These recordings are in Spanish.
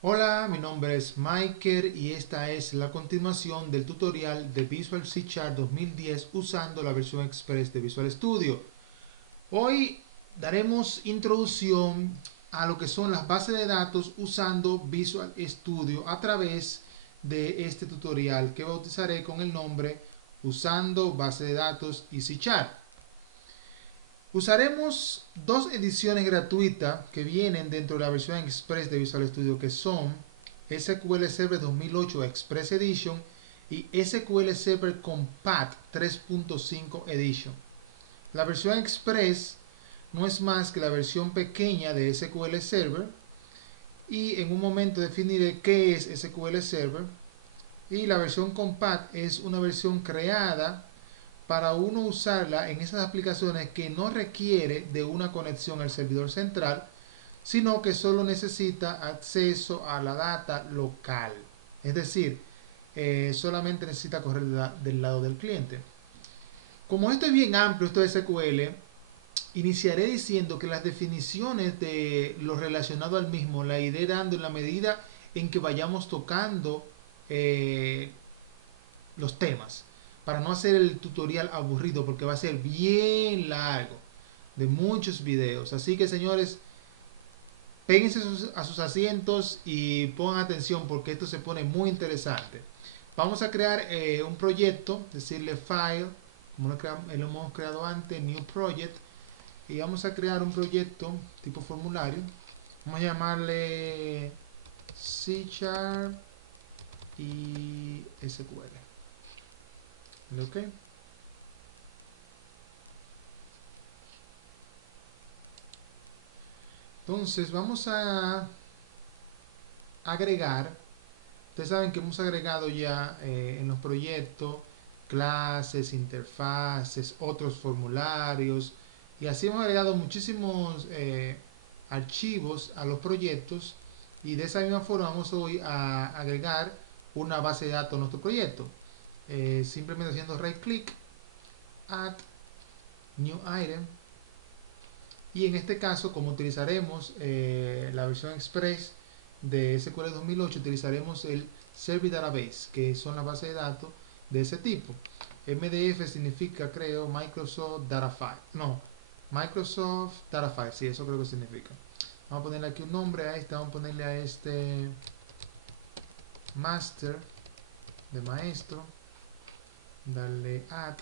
Hola, mi nombre es Michael y esta es la continuación del tutorial de Visual C Sharp 2010 usando la versión Express de Visual Studio. Hoy daremos introducción a lo que son las bases de datos usando Visual Studio a través de este tutorial que bautizaré con el nombre Usando base de datos y C Sharp. Usaremos dos ediciones gratuitas que vienen dentro de la versión Express de Visual Studio, que son SQL Server 2008 Express Edition y SQL Server Compact 3.5 Edition. La versión Express no es más que la versión pequeña de SQL Server, y en un momento definiré qué es SQL Server. Y la versión Compact es una versión creada para uno usarla en esas aplicaciones que no requiere de una conexión al servidor central, sino que solo necesita acceso a la data local. Es decir, solamente necesita correr del lado del cliente. Como esto es bien amplio, esto de SQL, iniciaré diciendo que las definiciones de lo relacionado al mismo la iré dando en la medida en que vayamos tocando eh, los temas, para no hacer el tutorial aburrido porque va a ser bien largo, de muchos videos. Así que señores, péguense a sus asientos y pongan atención porque esto se pone muy interesante. Vamos a crear un proyecto, decirle file, como lo hemos creado antes, new project, y vamos a crear un proyecto tipo formulario. Vamos a llamarle C Sharp y SQL. ¿Ok? Entonces vamos a agregar, ustedes saben que hemos agregado ya en los proyectos clases, interfaces, otros formularios, y así hemos agregado muchísimos archivos a los proyectos, y de esa misma forma vamos hoy a agregar una base de datos a nuestro proyecto. Simplemente haciendo right click, add new item, y en este caso, como utilizaremos la versión Express de SQL 2008, utilizaremos el Service Database, que son las bases de datos de ese tipo. MDF significa, creo, Microsoft Data File. No, Microsoft Data File, sí, eso creo que significa. Vamos a ponerle aquí un nombre a este, vamos a ponerle a este Master de maestro, darle Add.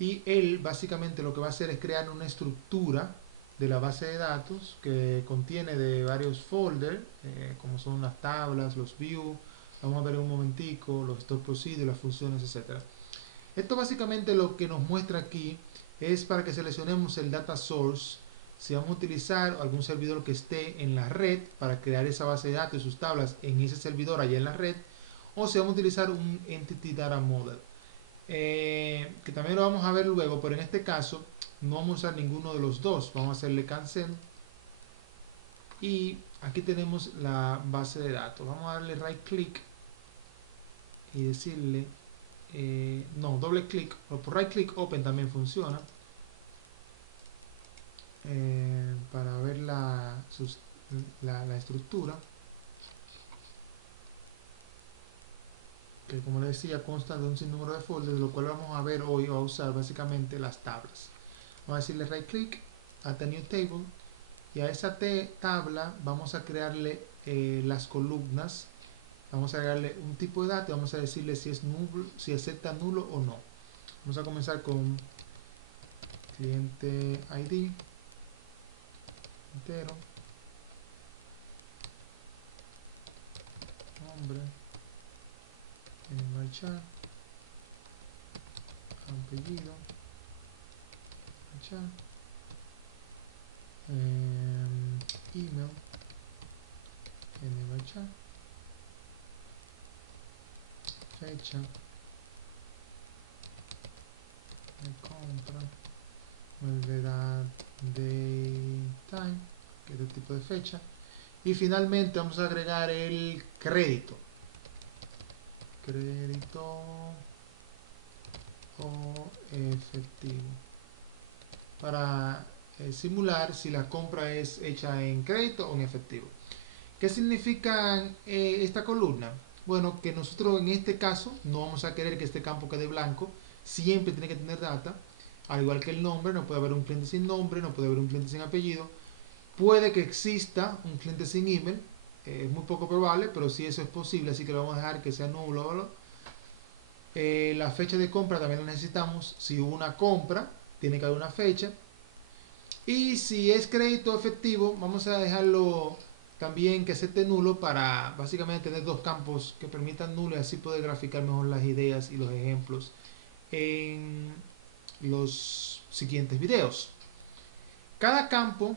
Y él básicamente lo que va a hacer es crear una estructura de la base de datos que contiene de varios folders, como son las tablas, los views, vamos a ver en un momentico, los store procedures, las funciones, etcétera. Esto básicamente lo que nos muestra aquí es para que seleccionemos el data source, si vamos a utilizar algún servidor que esté en la red para crear esa base de datos y sus tablas en ese servidor allá en la red, o si vamos a utilizar un Entity Data Model, que también lo vamos a ver luego, pero en este caso no vamos a usar ninguno de los dos. Vamos a hacerle cancel, y aquí tenemos la base de datos. Vamos a darle right click y decirle no, doble clic, o por right click open también funciona, para ver la estructura, que como les decía consta de un sinnúmero de folders, de lo cual vamos a ver hoy, o a usar básicamente las tablas. Vamos a decirle right click, add a new table, y a esa tabla vamos a crearle las columnas. Vamos a agregarle un tipo de dato, vamos a decirle si es nulo, si acepta nulo o no. Vamos a comenzar con cliente ID entero, nombre, marchar, apellido, marchar, email, marchar, fecha de compra, verdad de time, que es el tipo de fecha, y finalmente vamos a agregar el crédito, crédito o efectivo, para simular si la compra es hecha en crédito o en efectivo. ¿Qué significa esta columna? Bueno, que nosotros en este caso no vamos a querer que este campo quede blanco, siempre tiene que tener data, al igual que el nombre. No puede haber un cliente sin nombre, no puede haber un cliente sin apellido. Puede que exista un cliente sin email, es muy poco probable, pero sí eso es posible, así que lo vamos a dejar que sea nulo. La fecha de compra también la necesitamos. Si hubo una compra, tiene que haber una fecha. Y si es crédito efectivo, vamos a dejarlo también que acepte nulo, para básicamente tener dos campos que permitan nulo y así poder graficar mejor las ideas y los ejemplos en los siguientes videos. Cada campo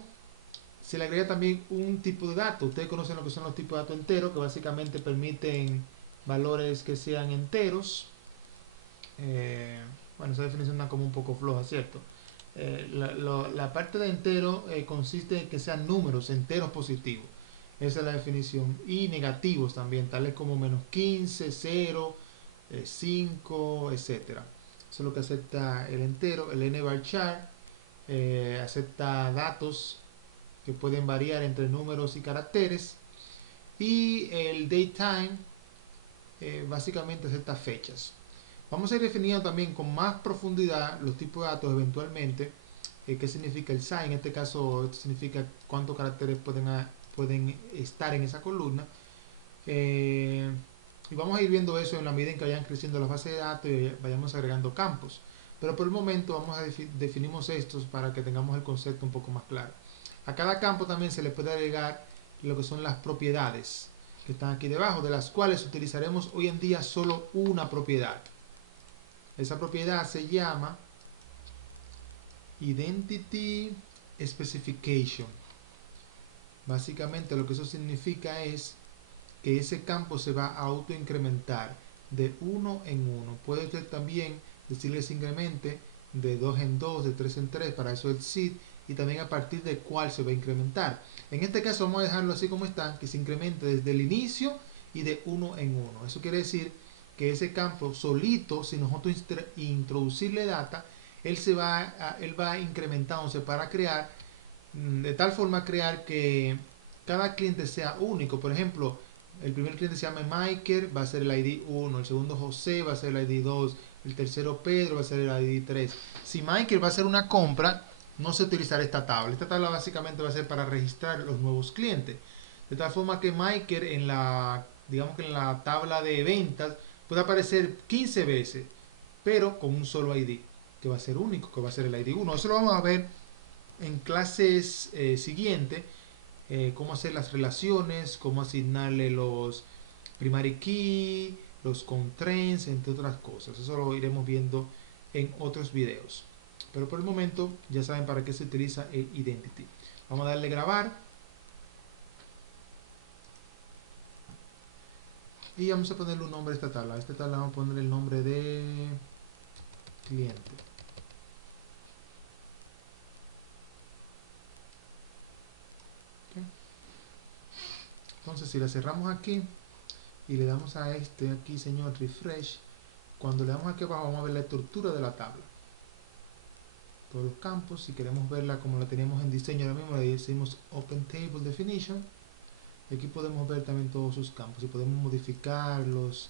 se le agrega también un tipo de dato. Ustedes conocen lo que son los tipos de datos enteros, que básicamente permiten valores que sean enteros. Bueno, esa definición está como un poco floja, ¿cierto? La parte de entero consiste en que sean números enteros positivos. Esa es la definición. Y negativos también, tales como -15, 0, 5, etcétera. Eso es lo que acepta el entero. El nvarchar acepta datos que pueden variar entre números y caracteres. Y el datetime básicamente acepta fechas. Vamos a ir definiendo también con más profundidad los tipos de datos eventualmente. ¿Qué significa el size? En este caso significa cuántos caracteres pueden estar en esa columna. Y vamos a ir viendo eso en la medida en que vayan creciendo las bases de datos y vayamos agregando campos. Pero por el momento vamos a definimos estos para que tengamos el concepto un poco más claro. A cada campo también se le puede agregar lo que son las propiedades que están aquí debajo, de las cuales utilizaremos hoy en día solo una propiedad. Esa propiedad se llama Identity Specification. Básicamente lo que eso significa es que ese campo se va a autoincrementar de 1 en 1. Puede usted también decirle que se incremente de 2 en 2, de 3 en 3, para eso el seed, y también a partir de cuál se va a incrementar. En este caso vamos a dejarlo así como está, que se incremente desde el inicio y de 1 en 1. Eso quiere decir que ese campo solito, sin nosotros introducirle data, él va incrementándose para crear, de tal forma crear que cada cliente sea único. Por ejemplo, el primer cliente se llama Michael, va a ser el ID 1, el segundo José va a ser el ID 2, el tercero Pedro va a ser el ID 3. Si Michael va a hacer una compra, no se utilizará esta tabla. Esta tabla básicamente va a ser para registrar los nuevos clientes. De tal forma que Michael digamos que en la tabla de ventas puede aparecer 15 veces, pero con un solo ID, que va a ser único, que va a ser el ID 1. Eso lo vamos a ver en clases siguientes, cómo hacer las relaciones, cómo asignarle los primary key, los constraints, entre otras cosas. Eso lo iremos viendo en otros videos. Pero por el momento ya saben para qué se utiliza el identity. Vamos a darle grabar. Y vamos a ponerle un nombre a esta tabla. A esta tabla vamos a poner el nombre de cliente. ¿Okay? Entonces si la cerramos aquí y le damos a este aquí, señor, refresh, cuando le damos aquí abajo vamos a ver la estructura de la tabla. Todos los campos, si queremos verla como la teníamos en diseño ahora mismo, le decimos Open Table Definition. Y aquí podemos ver también todos sus campos y podemos modificarlos.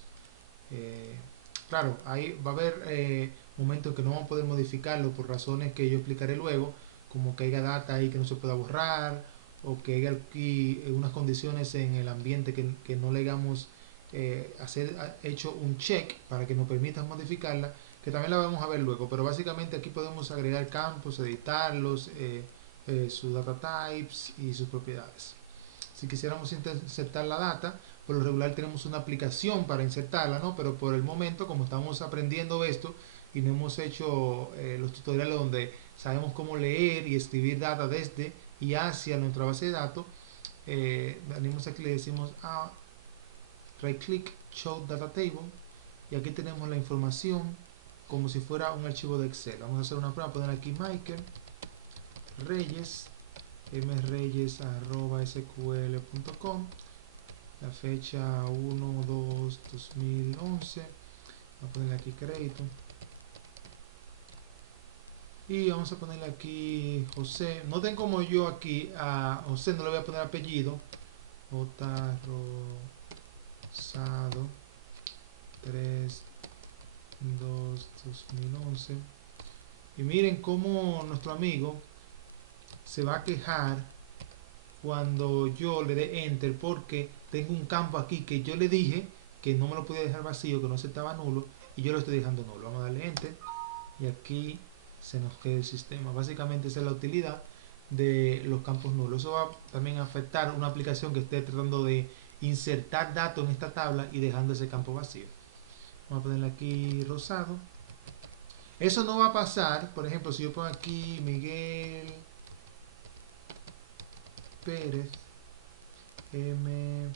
Claro, ahí va a haber momentos que no vamos a poder modificarlo por razones que yo explicaré luego, como que haya data ahí que no se pueda borrar, o que haya aquí unas condiciones en el ambiente que no le hayamos hecho un check para que nos permitan modificarla, que también la vamos a ver luego. Pero básicamente aquí podemos agregar campos, editarlos, sus data types y sus propiedades. Si quisiéramos insertar la data, por lo regular tenemos una aplicación para insertarla, ¿no? Pero por el momento, como estamos aprendiendo esto y no hemos hecho los tutoriales donde sabemos cómo leer y escribir data desde y hacia nuestra base de datos, venimos aquí y le decimos a right click, show data table, y aquí tenemos la información como si fuera un archivo de Excel. Vamos a hacer una prueba, poner aquí Michael Reyes, mreyes@sql.com, la fecha 1/2/2011. Voy a ponerle aquí crédito. Y vamos a ponerle aquí José. Noten como yo aquí a José no le voy a poner apellido. J. Rosado 3/2/2011. Y miren cómo nuestro amigo se va a quejar cuando yo le dé enter, porque tengo un campo aquí que yo le dije que no me lo podía dejar vacío, que no aceptaba nulo, y yo lo estoy dejando nulo. Vamos a darle enter y aquí se nos queda el sistema. Básicamente esa es la utilidad de los campos nulos. Eso va también a afectar una aplicación que esté tratando de insertar datos en esta tabla y dejando ese campo vacío. Vamos a ponerle aquí rosado. Eso no va a pasar, por ejemplo, si yo pongo aquí Miguel Pérez mp@sql.com.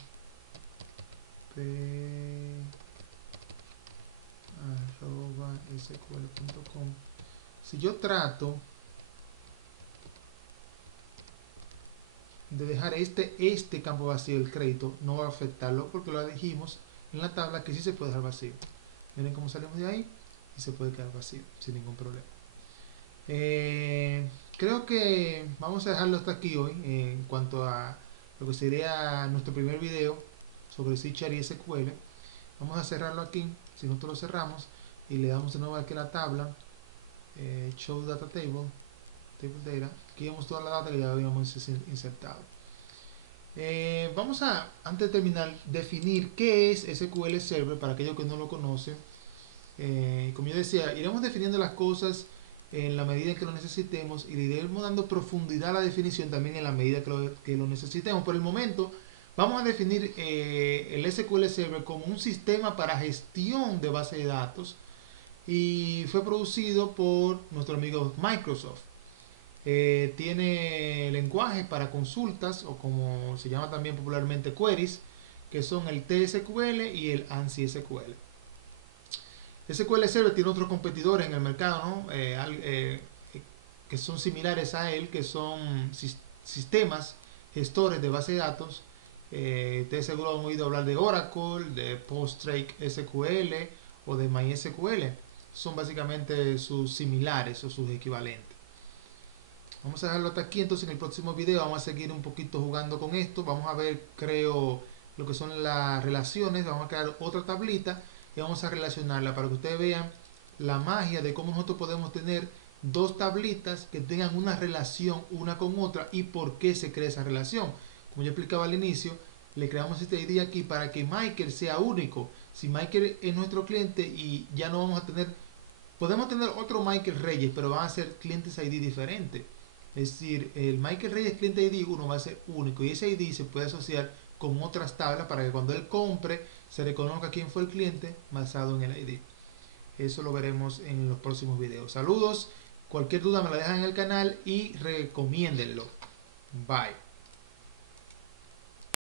Si yo trato de dejar este campo vacío del crédito, no va a afectarlo porque lo dijimos en la tabla que sí se puede dejar vacío. Miren cómo salimos de ahí y se puede quedar vacío sin ningún problema. Creo que vamos a dejarlo hasta aquí hoy en cuanto a lo que sería nuestro primer video sobre C# y SQL. Vamos a cerrarlo aquí. Si nosotros lo cerramos y le damos de nuevo aquí a la tabla, show data table, table data, aquí vemos toda la data que ya habíamos insertado. Vamos a, antes de terminar, definir qué es SQL Server para aquellos que no lo conocen. Como yo decía, iremos definiendo las cosas en la medida en que lo necesitemos y le iremos dando profundidad a la definición también en la medida que lo necesitemos. Por el momento vamos a definir el SQL Server como un sistema para gestión de base de datos y fue producido por nuestro amigo Microsoft. Tiene lenguajes para consultas o como se llama también popularmente queries, que son el TSQL y el ANSI SQL. SQL Server tiene otros competidores en el mercado, ¿no? Que son similares a él, que son sistemas gestores de base de datos. Ustedes seguro han oído hablar de Oracle, de PostgreSQL o de MySQL. Son básicamente sus similares o sus equivalentes. Vamos a dejarlo hasta aquí. Entonces en el próximo video vamos a seguir un poquito jugando con esto. Vamos a ver, creo, lo que son las relaciones. Vamos a crear otra tablita y vamos a relacionarla para que ustedes vean la magia de cómo nosotros podemos tener dos tablitas que tengan una relación una con otra y por qué se crea esa relación. Como yo explicaba al inicio, le creamos esta idea aquí para que Michael sea único. Si Michael es nuestro cliente y ya no vamos a tener, podemos tener otro Michael Reyes, pero van a ser clientes ID diferentes. Es decir, el Michael Reyes cliente ID 1 va a ser único y ese ID se puede asociar con otras tablas para que cuando él compre se reconozca quién fue el cliente basado en el ID. Eso lo veremos en los próximos videos. Saludos, cualquier duda me la dejan en el canal y recomiéndenlo. Bye.